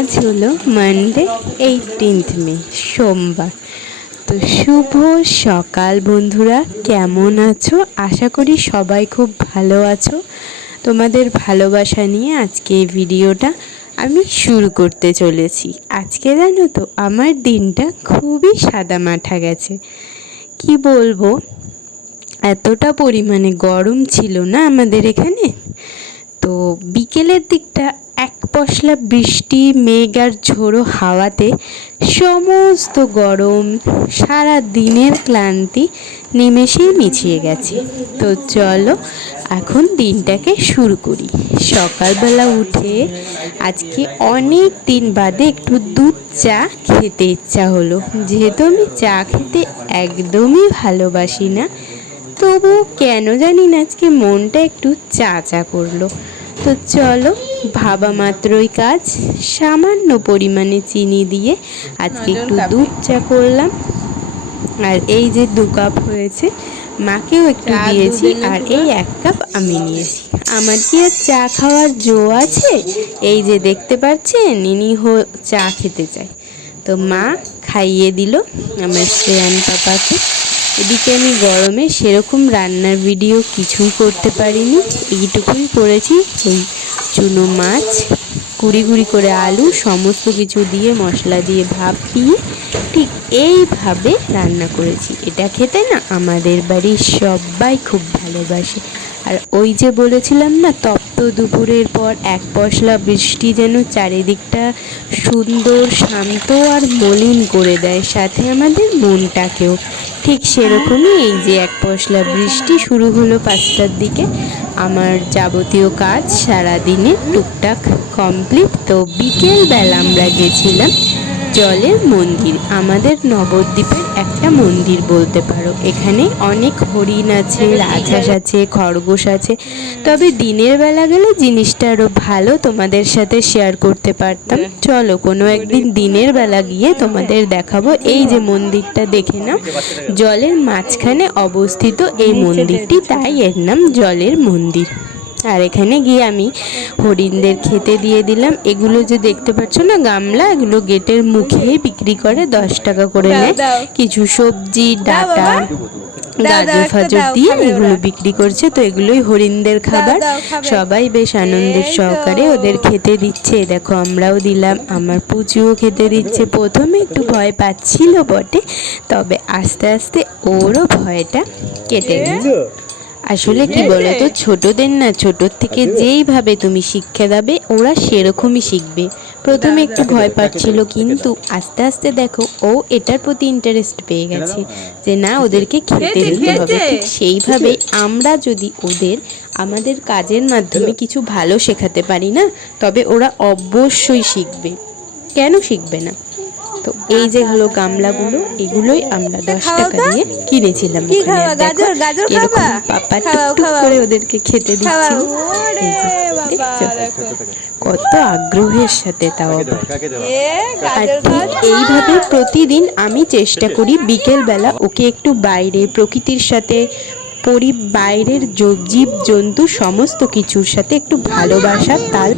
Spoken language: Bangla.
আজ হলো মানডে 18 মে সোমবার। তো শুভ সকাল বন্ধুরা, কেমন আছো? আশা করি সবাই খুব ভালো আছো। তোমাদের ভালোবাসা নিয়ে আজকে এই ভিডিওটা আমি শুরু করতে চলেছি। আজকে জানো তো আমার দিনটা খুবই সাদামাঠা গেছে। কি বলবো, এতটা পরিমাণে গরম ছিল না আমাদের এখানে। তো বিকেলের দিকটা এক পশলা বৃষ্টি, মেঘ আর ঝোড়ো হাওয়াতে সমস্ত গরম, সারা দিনের ক্লান্তি নিমেষেই মিছিয়ে গেছে। তো চলো এখন দিনটাকে শুরু করি। সকালবেলা উঠে আজকে অনেক দিন বাদে একটু দুধ চা খেতে ইচ্ছা হলো। যেহেতু আমি চা খেতে একদমই ভালোবাসি না, তবু কেন জানি না আজকে মনটা একটু চা চা করলো। তো চলো, ভাবা মাত্রই কাজ। সামান্য পরিমাণে চিনি দিয়ে আজকে একটু দুধ চা করলাম। আর এই যে 2 কাপ হয়েছে, মাকেও একটু দিয়েছি, আর এই 1 কাপ আমি নিয়েছি। আমার কি আর চা খাওয়ার জো আছে? এই যে দেখতে পাচ্ছেন, ইনি চা খেতে চায়। তো মা খাইয়ে দিল আমার শ্রেয়ান পাপাকে। এদিকে আমি গরমে সেরকম রান্নার ভিডিও কিছুই করতে পারিনি, এইটুকুই করেছি। ওই চুনো মাছ, কুড়ি কুড়ি করে আলু, সমস্ত কিছু দিয়ে মশলা দিয়ে ভাপিয়ে ঠিক এইভাবে রান্না করেছি। এটা খেতে না আমাদের বাড়ির সবাই খুব ভালোবাসে। আর ওই যে বলেছিলাম না, তপ্ত দুপুরের পর এক পশলা বৃষ্টি যেন চারিদিকটা সুন্দর, শান্ত আর মলিন করে দেয়, সাথে আমাদের মনটাকেও। ঠিক সেরকমই এই যে এক পশলা বৃষ্টি শুরু হলো 5টার দিকে। আমার যাবতীয় কাজ সারাদিনে টুকটাক কমপ্লিট। তো বিকেলবেলা আমরা গেছিলাম জলের মন্দির, আমাদের নবদ্বীপের একটা মন্দির বলতে পারো। এখানে অনেক হরিণ আছে, রাজহাঁস আছে, খরগোশ আছে। তবে দিনের বেলা গেলে জিনিসটা আরও ভালো, তোমাদের সাথে শেয়ার করতে পারতাম। চলো কোনো একদিন দিনের বেলা গিয়ে তোমাদের দেখাবো। এই যে মন্দিরটা দেখে নাও, জলের মাঝখানে অবস্থিত এই মন্দিরটি, তাই এর নাম জলের মন্দির। আর এখানে গিয়ে আমি হরিণদের খেতে দিয়ে দিলাম। এগুলো যে দেখতে পাচ্ছ না গামলা, এগুলো গেটের মুখে বিক্রি করে, 10 টাকা করে নেয়। কিছু সবজি, ডাটা, গাজর ফাজর দিয়ে এগুলো বিক্রি করছে। তো এগুলোই হরিণদের খাবার। সবাই বেশ আনন্দের সহকারে ওদের খেতে দিচ্ছে। দেখো আমরাও দিলাম, আমার পুচুও খেতে দিচ্ছে। প্রথমে একটু ভয় পাচ্ছিল বটে, তবে আস্তে আস্তে ওরও ভয়টা কেটে গেছে। আসলে কি বলতো, ছোটদের না ছোটোর থেকে যেইভাবে তুমি শিক্ষা দেবে ওরা সেরকমই শিখবে। প্রথমে একটু ভয় পাচ্ছিল, কিন্তু আস্তে আস্তে দেখো ও এটার প্রতি ইন্টারেস্ট পেয়ে গেছে যে না, ওদেরকে খেতে দিতে হবে। ঠিক সেইভাবে আমরা যদি ওদের আমাদের কাজের মাধ্যমে কিছু ভালো শেখাতে পারি না, তবে ওরা অবশ্যই শিখবে। কেন শিখবে না? তো এই যে হলো গামলাগুলো, এগুলোই আমরা 10 টাকা দিয়ে কিনেছিলাম। দেখো এরকম পাপা টুকটুক করে ওদেরকে খেতে দিচ্ছিল। এই যে দেখছো কত আগ্রহের সাথে, তাও আর ঠিক এইভাবে প্রতিদিন আমি চেষ্টা করি বিকেলবেলা ওকে একটু বাইরে প্রকৃতির সাথে, বাইরের জীব জন্তু সমস্ত কিছুর সাথে একটু ভালোবাসার তাল